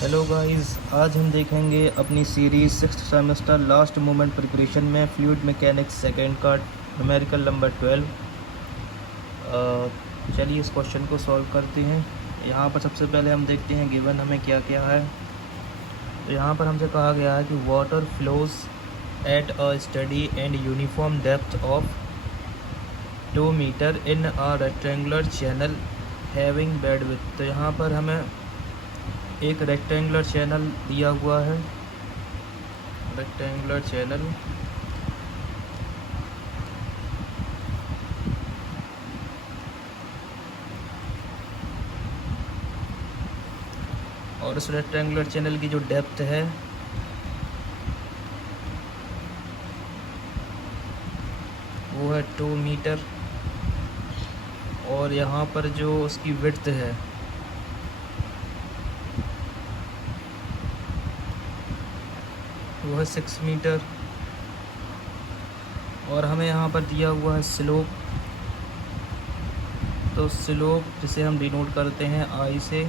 Hello guys, आज हम देखेंगे अपनी series 6th semester last moment preparation में फ्लूइड मैकेनिक्स सेकेंड का न्यूमेरिकल नंबर 12। चलिए इस क्वेश्चन को सॉल्व करते हैं। यहाँ पर सबसे पहले हम देखते हैं गिवन हमें क्या क्या है। तो यहाँ पर हमसे कहा गया है कि water flows at a steady and uniform depth of 2 metre in a rectangular channel having bed width. तो यहाँ पर हमें एक रेक्टेंगुलर चैनल दिया हुआ है, रेक्टेंगुलर चैनल और उस रेक्टेंगुलर चैनल की जो डेप्थ है वो है 2 मीटर और यहाँ पर जो उसकी विड्थ है वो है 6 मीटर और हमें यहाँ पर दिया हुआ है स्लोप। तो स्लोप जिसे हम डिनोट करते हैं आई से,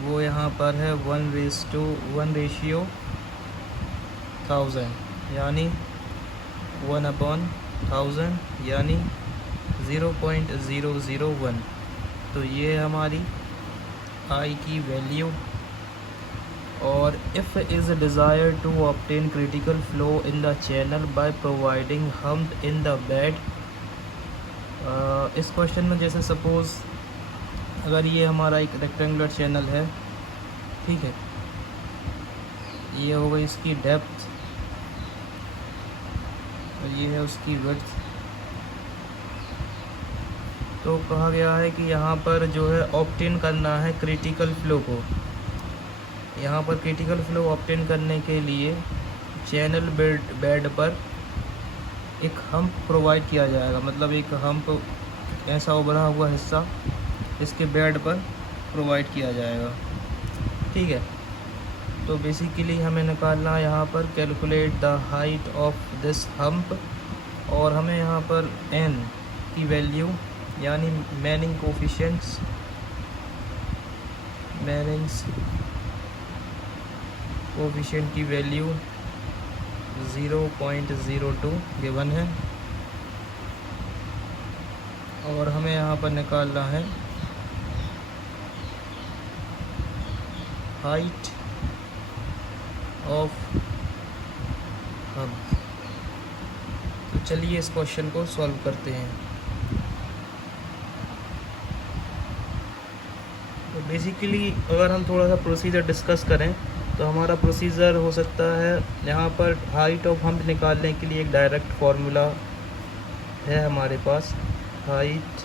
वो यहाँ पर है 1:1000 यानी 1/1000 यानी 0.001। तो ये हमारी आई की वैल्यू। और if is desire to obtain critical flow in the channel by providing hump in the bed. इस क्वेश्चन में जैसे सपोज़ अगर ये हमारा एक रेक्टेंगुलर चैनल है, ठीक है, ये हो गई इसकी डेप्थ और ये है उसकी विड्थ। तो कहा गया है कि यहाँ पर जो है ऑब्टेन करना है क्रिटिकल फ्लो को। यहाँ पर क्रिटिकल फ्लो ऑब्टेन करने के लिए चैनल बेड पर एक हम्प प्रोवाइड किया जाएगा, मतलब एक हम्प ऐसा उभरा हुआ हिस्सा इसके बेड पर प्रोवाइड किया जाएगा, ठीक है। तो बेसिकली हमें निकालना है यहाँ पर calculate the height of this hump और हमें यहाँ पर n की वैल्यू यानी मैनिंग कोफिशिएंट्स की वैल्यू 0.02 गिवन है और हमें यहाँ पर निकालना है हाइट ऑफ हम्प। तो चलिए इस क्वेश्चन को सॉल्व करते हैं। तो बेसिकली अगर हम थोड़ा सा प्रोसीजर डिस्कस करें तो हमारा प्रोसीजर हो सकता है, यहाँ पर हाइट ऑफ हम्प निकालने के लिए एक डायरेक्ट फार्मूला है हमारे पास। हाइट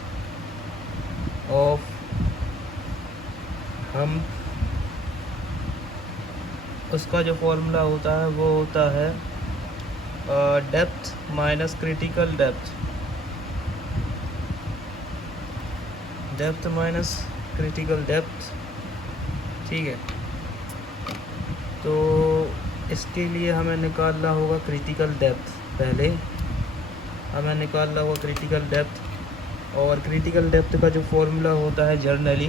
ऑफ हम्प, उसका जो फार्मूला होता है वो होता है depth minus critical depth minus critical depth, ठीक है। तो इसके लिए हमें निकालना होगा क्रिटिकल डेप्थ। पहले हमें निकालना होगा क्रिटिकल डेप्थ और क्रिटिकल डेप्थ का जो फॉर्मूला होता है जर्नली,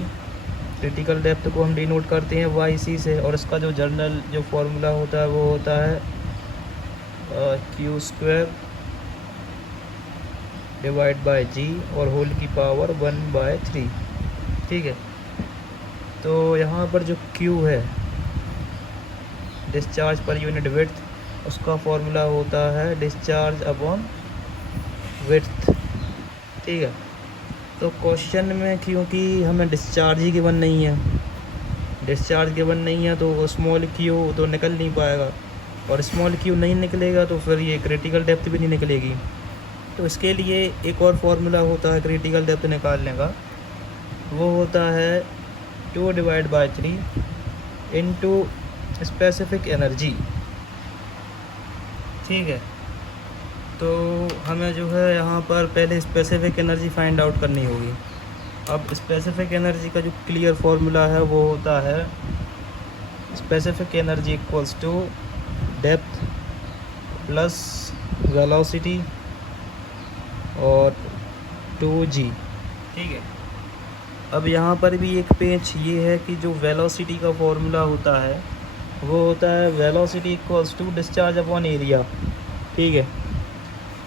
क्रिटिकल डेप्थ को हम डिनोट करते हैं YC से और इसका जो जर्नल जो फॉर्मूला होता है वो होता है Q² डिवाइड बाय G और होल की पावर 1/3, ठीक है। तो यहाँ पर जो Q है डिस्चार्ज पर यूनिट विड्थ, उसका फॉर्मूला होता है डिस्चार्ज अपॉन विड्थ, ठीक है। तो क्वेश्चन में क्योंकि हमें डिस्चार्ज ही गिवन नहीं है, तो स्मॉल क्यू तो निकल नहीं पाएगा और स्मॉल क्यू नहीं निकलेगा तो फिर ये क्रिटिकल डेप्थ भी नहीं निकलेगी। तो इसके लिए एक और फार्मूला होता है क्रिटिकल डेप्थ निकालने का, वो होता है 2/3 इंटू स्पेसिफिक एनर्जी, ठीक है। तो हमें जो है यहाँ पर पहले स्पेसिफिक एनर्जी फाइंड आउट करनी होगी। अब स्पेसिफिक एनर्जी का जो क्लियर फार्मूला है वो होता है specific energy equals to depth plus velocity और 2g, ठीक है। अब यहाँ पर भी एक पेच ये है कि जो वेलोसिटी का फॉर्मूला होता है वो होता है velocity equals to discharge upon area. ठीक है,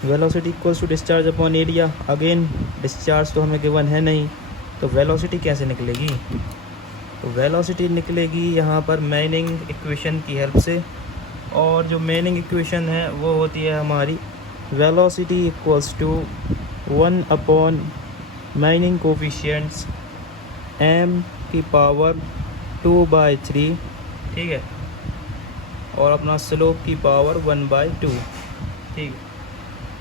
velocity equals to discharge upon area. Again discharge तो हमें गिवन है नहीं, तो वेलोसिटी कैसे निकलेगी? तो वेलोसिटी निकलेगी यहाँ पर मैनिंग इक्वेशन की हेल्प से, और जो मैनिंग इक्वेशन है वो होती है हमारी velocity equals to 1 upon Manning coefficients m की पावर 2/3। ठीक है, और अपना स्लोप की पावर 1/2। ठीक है,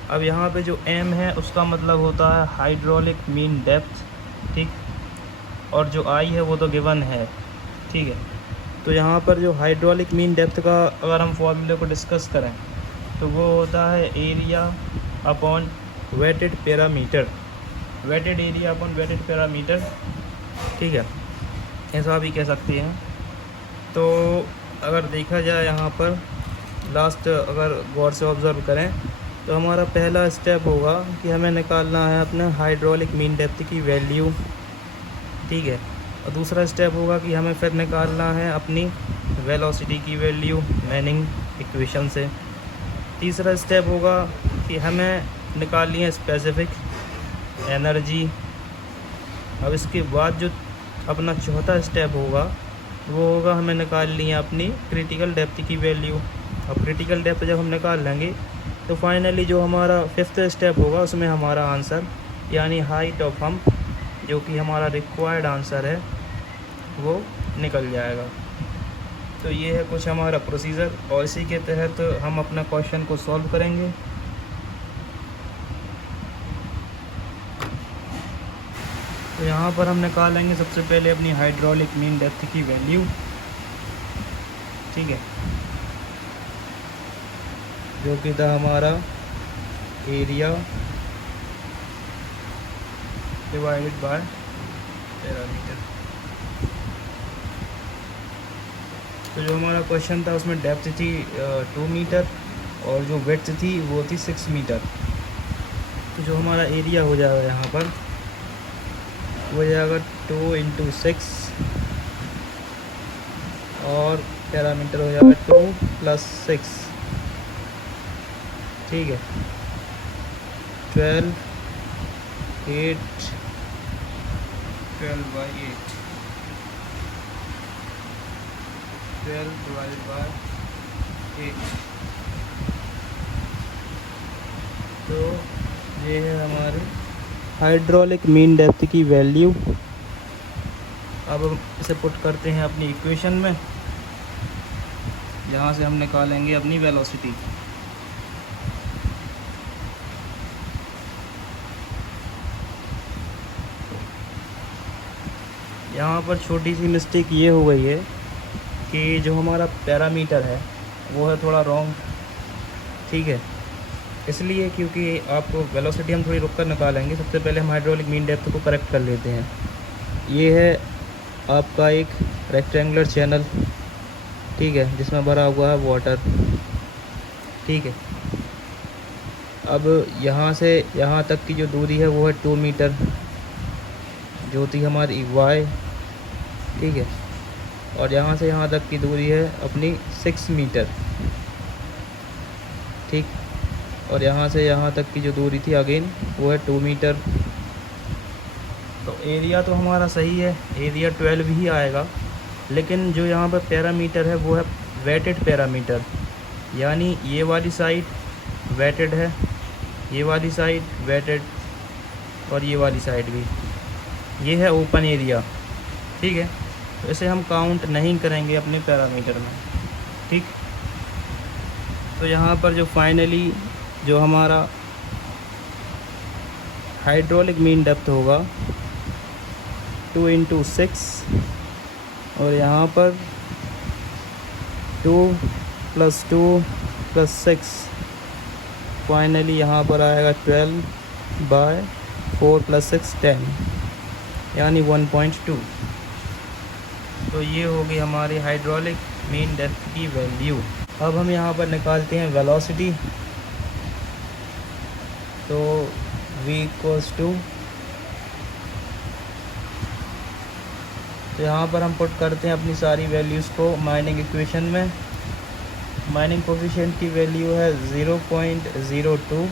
अब यहाँ पे जो m है उसका मतलब होता है हाइड्रोलिक मीन डेप्थ। ठीक, और जो I है वो तो गिवन है। ठीक है, तो यहाँ पर जो हाइड्रोलिक मीन डेप्थ का अगर हम फॉर्मूले को डिस्कस करें तो वो होता है area upon wetted parameter, wetted area upon wetted parameter. ठीक है, ऐसा भी कह सकते हैं। तो अगर देखा जाए यहाँ पर लास्ट अगर गौर से ऑब्ज़र्व करें तो हमारा पहला स्टेप होगा कि हमें निकालना है अपने हाइड्रोलिक मीन डेप्थ की वैल्यू। ठीक है, और दूसरा स्टेप होगा कि हमें फिर निकालना है अपनी वेलोसिटी की वैल्यू मैनिंग इक्वेशन से। तीसरा स्टेप होगा कि हमें निकालनी है स्पेसिफिक एनर्जी। अब इसके बाद जो अपना चौथा स्टेप होगा वो होगा हमें निकालनी है अपनी क्रिटिकल डेप्थ की वैल्यू। अब क्रिटिकल डेप्थ जब हम निकाल लेंगे तो फाइनली जो हमारा फिफ्थ स्टेप होगा उसमें हमारा आंसर यानी हाइट ऑफ हम्प, जो कि हमारा रिक्वायर्ड आंसर है, वो निकल जाएगा। तो ये है कुछ हमारा प्रोसीजर, और इसी के तहत हम अपना क्वेश्चन को सॉल्व करेंगे। तो यहाँ पर हम निकालेंगे सबसे पहले अपनी हाइड्रोलिक मीन डेप्थ की वैल्यू। ठीक है, जो कि था हमारा एरिया डिवाइडेड बाय पैरामीटर। तो जो हमारा क्वेश्चन था उसमें डेप्थ थी 2 मीटर और जो विड्थ थी वो थी 6 मीटर। तो जो हमारा एरिया हो जाएगा यहाँ पर वो हो जाएगा 2 × 6 और पैरामीटर हो जाएगा 2 + 6। ठीक है, 12 8 12/8 12/8। तो ये है हमारी हाइड्रोलिक मीन डेप्थ की वैल्यू। अब हम इसे पुट करते हैं अपनी इक्वेशन में, जहाँ से हम निकालेंगे अपनी वेलोसिटी। यहाँ पर छोटी सी मिस्टेक ये हो गई है कि जो हमारा पैरामीटर है वो है थोड़ा रॉन्ग। ठीक है, इसलिए क्योंकि आपको वेलोसिटी हम थोड़ी रुक कर निकालेंगे। सबसे पहले हम हाइड्रोलिक मीन डेप्थ को करेक्ट कर लेते हैं। ये है आपका एक रेक्टेंगुलर चैनल, ठीक है, जिसमें भरा हुआ है वाटर। ठीक है, अब यहाँ से यहाँ तक की जो दूरी है वो है 2 मीटर, जो थी हमारी y। ठीक है, और यहाँ से यहाँ तक की दूरी है अपनी 6 मीटर। ठीक, और यहाँ से यहाँ तक की जो दूरी थी अगेन वो है 2 मीटर। तो एरिया तो हमारा सही है, एरिया 12 ही आएगा, लेकिन जो यहाँ पर पैरामीटर है वो है वेटेड पैरामीटर, यानी ये वाली साइड वेटेड है, ये वाली साइड वेटेड, और ये वाली साइड भी। ये है ओपन एरिया। ठीक है, तो इसे हम काउंट नहीं करेंगे अपने पैरामीटर में। ठीक, तो यहाँ पर जो फाइनली जो हमारा हाइड्रोलिक मीन डेप्थ होगा 2 × 6 और यहाँ पर 2 + 2 + 6, फाइनली यहाँ पर आएगा 12/4 + 6 10, यानी 1.2। तो ये होगी हमारी हाइड्रोलिक मीन डेप्थ की वैल्यू। अब हम यहाँ पर निकालते हैं वेलोसिटी। तो v = तो यहाँ पर हम पुट करते हैं अपनी सारी वैल्यूज़ को माइनिंग इक्वेशन में। माइनिंग कोफिशिएंट की वैल्यू है 0.02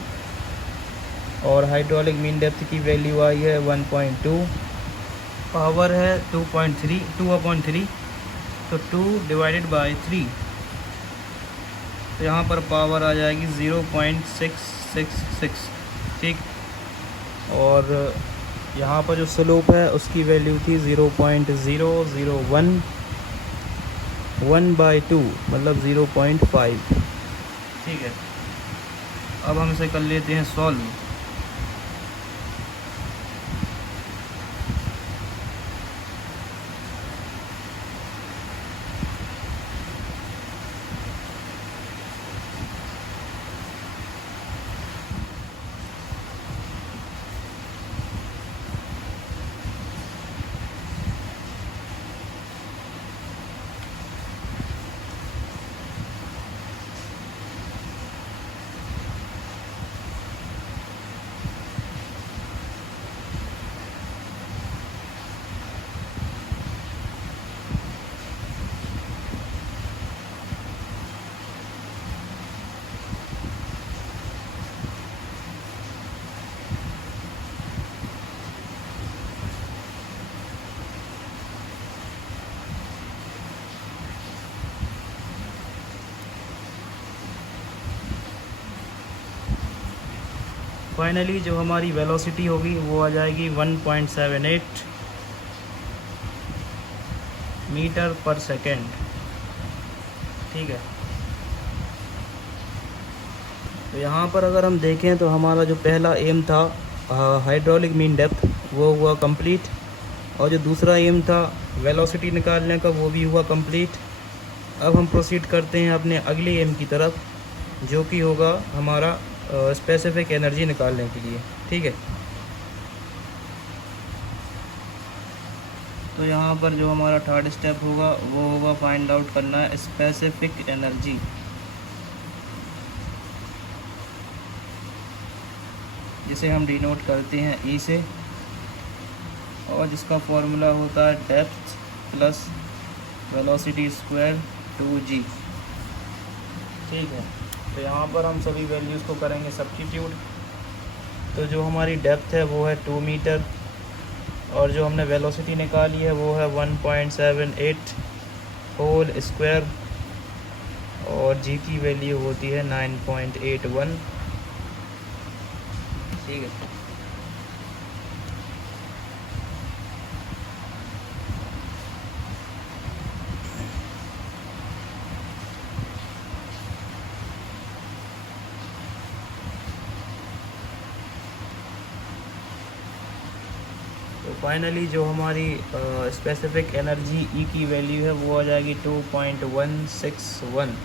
और हाइड्रोलिक मीन डेप्थ की वैल्यू आई है 1.2। पावर है 2/3, तो 2 डिवाइडेड बाय 3, तो यहाँ पर पावर आ जाएगी 0.666। ठीक, और यहाँ पर जो स्लोप है उसकी वैल्यू थी 0.001, 1/2 मतलब 0.5। ठीक है, अब हम इसे कर लेते हैं सॉल्व। फाइनली जो हमारी वेलोसिटी होगी वो आ जाएगी 1.78 मीटर पर सेकेंड। ठीक है, तो यहाँ पर अगर हम देखें तो हमारा जो पहला एम था हाइड्रोलिक मीन डेप्थ वो हुआ कंप्लीट, और जो दूसरा एम था वेलोसिटी निकालने का वो भी हुआ कंप्लीट। अब हम प्रोसीड करते हैं अपने अगले एम की तरफ, जो कि होगा हमारा स्पेसिफिक एनर्जी निकालने के लिए। ठीक है, तो यहाँ पर जो हमारा थर्ड स्टेप होगा वो होगा फाइंड आउट करना है स्पेसिफिक एनर्जी। जिसे हम डिनोट करते हैं ई से, और जिसका फॉर्मूला होता है depth plus velocity square 2g। ठीक है, तो यहाँ पर हम सभी वैल्यूज़ को करेंगे सब्स्टिट्यूट। तो जो हमारी डेप्थ है वो है 2 मीटर, और जो हमने वेलोसिटी निकाली है वो है 1.78 होल स्क्वायर, और जी की वैल्यू होती है 9.81। ठीक है, तो फाइनली जो हमारी स्पेसिफिक एनर्जी ई की वैल्यू है वो आ जाएगी 2.161।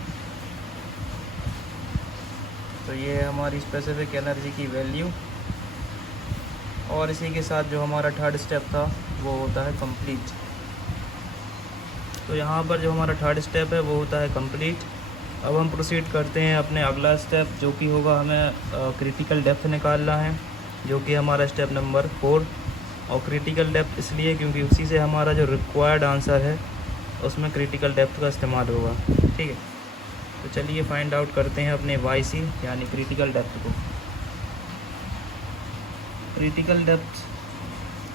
तो ये है हमारी स्पेसिफिक एनर्जी की वैल्यू, और इसी के साथ जो हमारा थर्ड स्टेप था वो होता है कंप्लीट। तो यहाँ पर जो हमारा थर्ड स्टेप है वो होता है कंप्लीट। अब हम प्रोसीड करते हैं अपने अगला स्टेप, जो कि होगा हमें क्रिटिकल डेप्थ निकालना है, जो कि हमारा स्टेप नंबर 4। और क्रिटिकल डेप्थ इसलिए क्योंकि उसी से हमारा जो रिक्वायर्ड आंसर है उसमें क्रिटिकल डेप्थ का इस्तेमाल होगा। ठीक है, तो चलिए फाइंड आउट करते हैं अपने YC यानी क्रिटिकल डेप्थ को। क्रिटिकल डेप्थ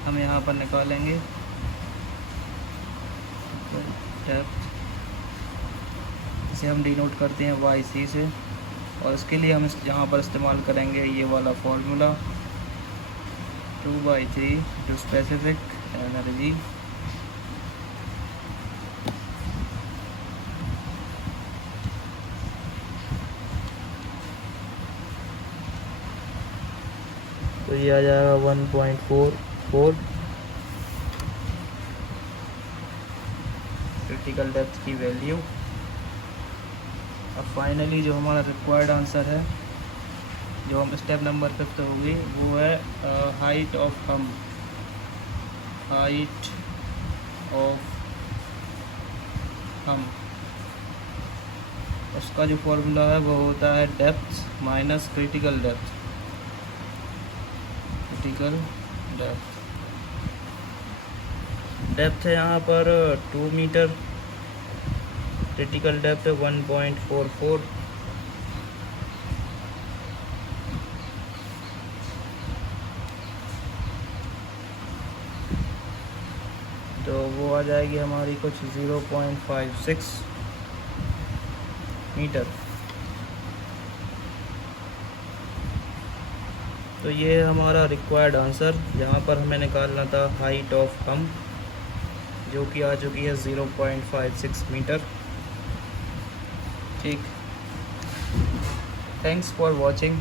हम यहाँ पर निकालेंगे डेप्थ, इसे हम डिनोट करते हैं YC से, और इसके लिए हम यहाँ पर इस्तेमाल करेंगे ये वाला फॉर्मूला 2/3 टू स्पेसिफिक एनर्जी तो ये आ जाएगा 1.44 क्रिटिकल डेप्थ की वैल्यू। अब फाइनली जो हमारा रिक्वायर्ड आंसर है, जो हम स्टेप नंबर 5 होगी, वो है हाइट ऑफ हम, हाइट ऑफ हम, उसका जो फॉर्मूला है वो होता है depth minus critical depth. Critical depth है यहाँ पर 2 मीटर, क्रिटिकल डेप्थ 1.44। तो वो आ जाएगी हमारी कुछ 0.56 मीटर। तो ये हमारा रिक्वायर्ड आंसर, यहाँ पर हमें निकालना था हाइट ऑफ हम्प, जो कि आ चुकी है 0.56 मीटर। ठीक, थैंक्स फॉर वॉचिंग।